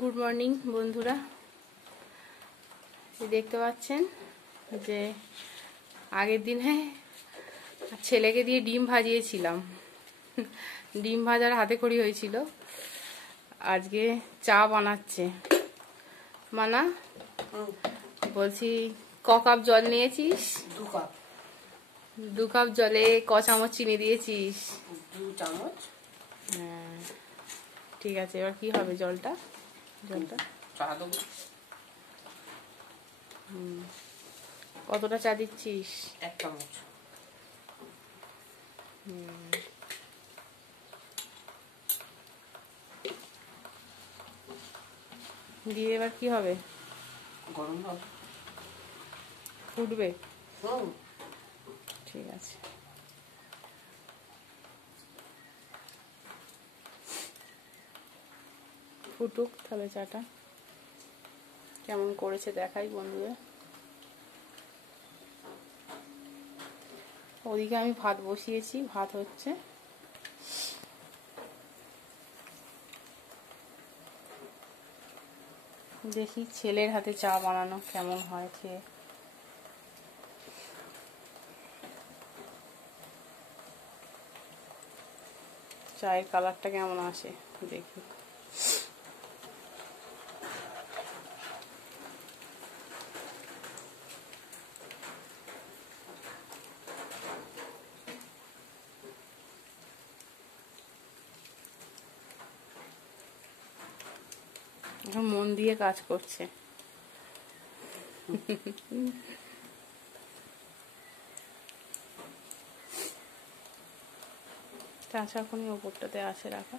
Good morning বন্ধুরা, দেখতে পাচ্ছেন যে আগের দিনে ছেলেকে দিয়ে ডিম ভাজিয়েছিলাম। ডিম ভাজার হাতে খড়ি হয়েছিল। আজকে চা বানাচ্ছে। মানা বলছি ক কাপ জল নিয়েছিস? 2 কাপ। 2 কাপ জলে ক চামচ চিনি দিয়েছিস? 2 চামচ। হ্যাঁ ঠিক আছে, এবার কি হবে জলটা? চা দেবো। কতটা চা দিচ্ছিস? 1 চামচ। দিয়ে এবার কি হবে? গরম হবে, ফুটবে। ঠিক আছে, ফুটুক তাহলে। চাটা কেমন করেছে দেখাই বন্ধুরা। ওদিকে আমি ভাত বসিয়েছি, ভাত হচ্ছে। দেখি ছেলের হাতে চা বানানো কেমন হয় খেয়ে। চায়ের কালারটা কেমন আসে দেখি। এখন মন দিয়ে কাজ করছে। আচ্ছা, এখনই ওপরটাতে আসে রাখা।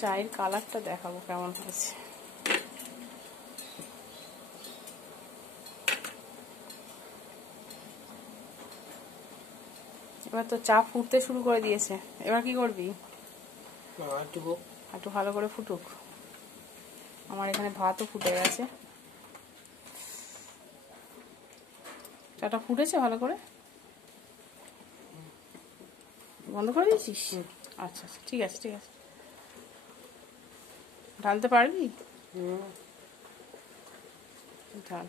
চায়ের কালারটা দেখাবো কেমন হয়েছে। এবার তো চা ফুটতে শুরু করে দিয়েছে। এবার কি করবি? একটু ভালো করে ফুটুক। আমার এখানে ভাতও ফুটে গেছে। চাটা ফুটেছে ভালো করে? বন্ধ করে দিয়েছিস? আচ্ছা আচ্ছা, ঠিক আছে ঠিক আছে। ঢালতে পারবি? ঢাল।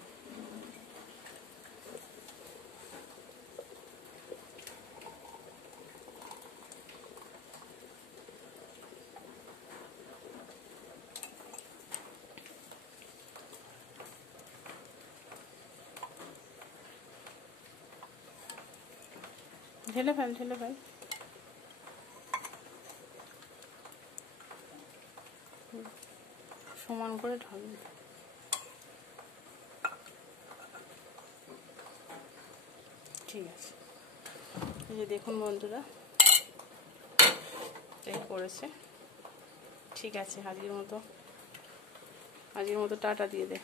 ঢেলে ফেল ঢেলে ফেল। সমান করে ঢালবি। ঠিক আছে, এই যে দেখুন বন্ধুরা, এই করেছে। ঠিক আছে, আজকের মতো টাটা দিয়ে দে।